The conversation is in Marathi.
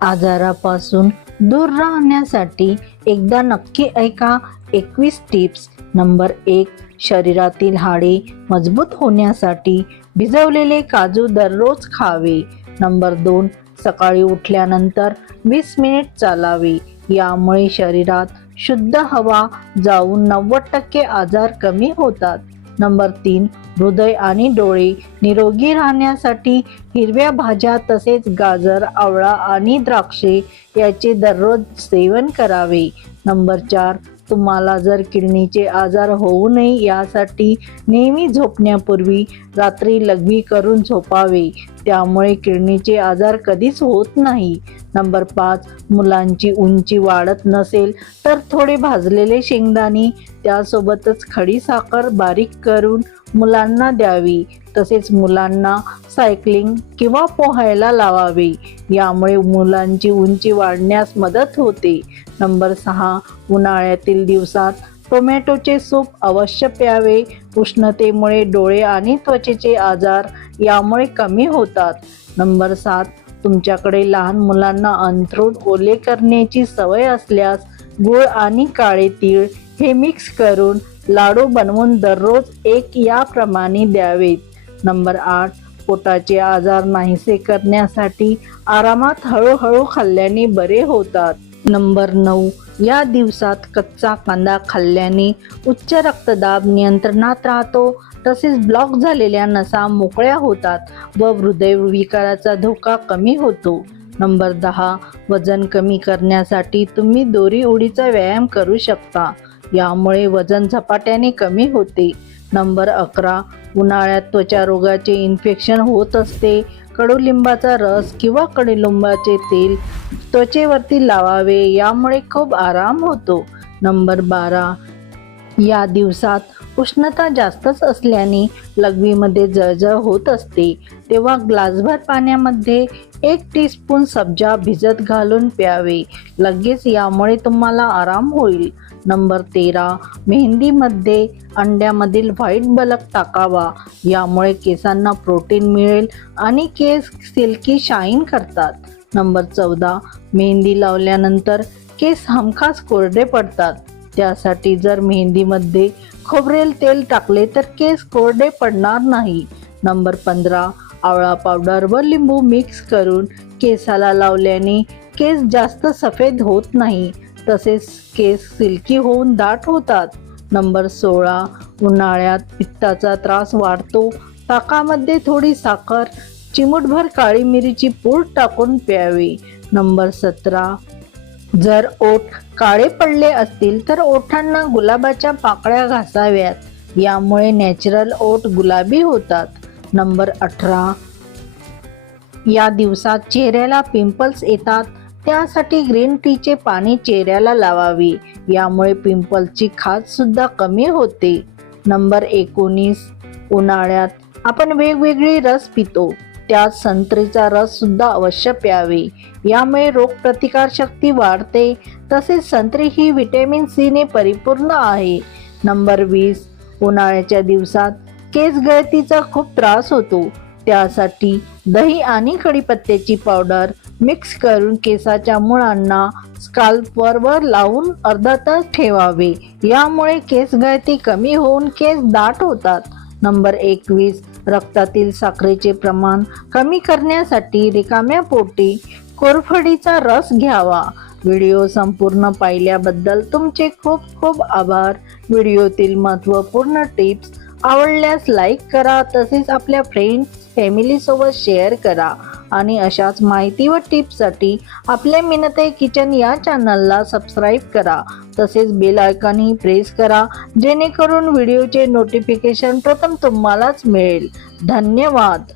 आजारापासून दूर राहण्यासाठी एकदा नक्की ऐका. एकवीस टिप्स. नंबर एक शरीरातील हाडे मजबूत होण्यासाठी भिजवलेले काजू दररोज खावे. नंबर दोन सकाळी उठल्यानंतर वीस मिनिट चालावे. यामुळे शरीरात शुद्ध हवा जाऊन नव्वद टक्के आजार कमी होतात. नंबर तीन हृदय आणि डोळे निरोगी राहण्यासाठी हिरव्या भाज्या तसेच गाजर आवळा आणि द्राक्षे याचे दररोज सेवन करावे. नंबर चार तुम्हाला जर किडनीचे आजार होऊ नये यासाठी नेहमी झोपण्यापूर्वी रात्री लघवी करून झोपावे. त्यामुळे किडनीचे आजार कधीच होत नाही. नंबर पाच मुलांची उंची वाढत नसेल तर थोडे भाजलेले शेंगदाणे त्यासोबतच खडी साखर बारीक करून मुलांना द्यावी. तसेच मुलांना सायकलिंग किंवा पोहायला लावावे. यामुळे मुलांची उंची वाढण्यास मदत होते. नंबर सहा उन्हाळ्यातील दिवसात टोमॅटोचे सूप अवश्य प्यावे. उष्णतेमुळे डोळे आणि त्वचेचे आजार यामुळे कमी होतात. नंबर सात तुमच्याकडे लहान मुलांना अंथरूण ओले करण्याची सवय असल्यास गुळ आणि काळे तीळ हे मिक्स करून लाडू बनवून दररोज एक याप्रमाणे द्यावेत. नंबर आठ पोटाचे आजार नाहीसे करण्यासाठी आरामात हळूहळू खाल्ल्याने बरे होतात. नंबर नऊ या दिवसात कच्चा कांदा खाल्ल्याने उच्च रक्तदाब नियंत्रणात राहतो. तसेच ब्लॉक झालेल्या नसा मोकळ्या होतात व हृदय विकाराचा धोका कमी होतो. नंबर दहा वजन कमी करण्यासाठी तुम्ही दोरी उडीचा व्यायाम करू शकता. यामुळे वजन झपाट्याने कमी होते. नंबर अकरा. उन्हाळ्यात त्वचा रोगाचे इन्फेक्शन होत असते. कडुलिंबाचा रस किंवा कडुलिंबाचे तेल त्वचेवरती लावावे यामुळे खूप आराम होतो. नंबर बारा. या दिवसात उष्णता जास्तच असल्याने लघवीमध्ये जळजळ होत असते. तेव्हा ग्लासभर पाण्यामध्ये एक टीस्पून सब्जा भिजत घालून प्यावे. लगेच यामुळे तुम्हाला आराम होईल. नंबर तेरा मेहंदीमध्ये अंड्यामधील व्हाईट बलक टाकावा. यामुळे केसांना प्रोटीन मिळेल आणि केस सिल्की शाईन करतात. नंबर चौदा मेहंदी लावल्यानंतर केस हमखास कोरडे पडतात. त्यासाठी जर मेहंदीमध्ये खोबरेल तेल टाकले तर केस कोरडे पडणार नाही. नंबर पंधरा आवळा पावडर व लिंबू मिक्स करून केसाला लावल्याने केस जास्त सफेद होत नाही. तसेच केस सिल्की होऊन दाट होतात. नंबर सोळा उन्हाळ्यात पित्ताचा त्रास वाढतो. ताकामध्ये थोडी साखर चिमूटभर काळी मिरीची पूड टाकून प्यावी. नंबर सतरा जर ओठ काळे पडले असतील तर ओठांना गुलाबाच्या पाकळ्या घासाव्यात. यामुळे नॅचरल ओठ गुलाबी होतात. नंबर अठरा. या दिवसात चेहऱ्याला पिंपल्स येतात त्यासाठी ग्रीन टीचे पाणी चेहऱ्याला लावावे. यामुळे पिंपल्सची खाज सुद्धा कमी होते. नंबर एकोणीस. उन्हाळ्यात आपण वेगवेगळे रस पितो. त्यात संत्रीचा रस सुद्धा अवश्य प्यावे. यामुळे रोगप्रतिकार शक्ती वाढते. तसेच संत्री ही व्हिटॅमिन सीने परिपूर्ण आहे. नंबर वीस. उन्हाळ्याच्या दिवसात केस गळतीचा खूप त्रास होतो. त्यासाठी दही आणि कढीपत्त्याची पावडर मिक्स करून केसाच्या मुळांना स्काल्पवर वर लावून अर्धा तास ठेवावे. यामुळे केस गळती कमी होऊन केस दाट होतात. नंबर एकवीस रक्तातील साखरेचे प्रमाण कमी करण्यासाठी रिकाम्या पोटी कोरफडीचा रस घ्यावा. व्हिडिओ संपूर्ण पाहिल्याबद्दल तुमचे खूप खूप आभार. व्हिडिओतील महत्त्वपूर्ण टिप्स आवडल्यास लाईक करा तसेच आपल्या फ्रेंड्स फॅमिलीसोबत शेअर करा. आणि अशाच माहिती व टिप्ससाठी आपल्या मिनते किचन या चॅनलला सबस्क्राईब करा. तसेच बेल आयकॉनही प्रेस करा जेणेकरून व्हिडिओचे नोटिफिकेशन प्रथम तुम्हालाच मिळेल. धन्यवाद!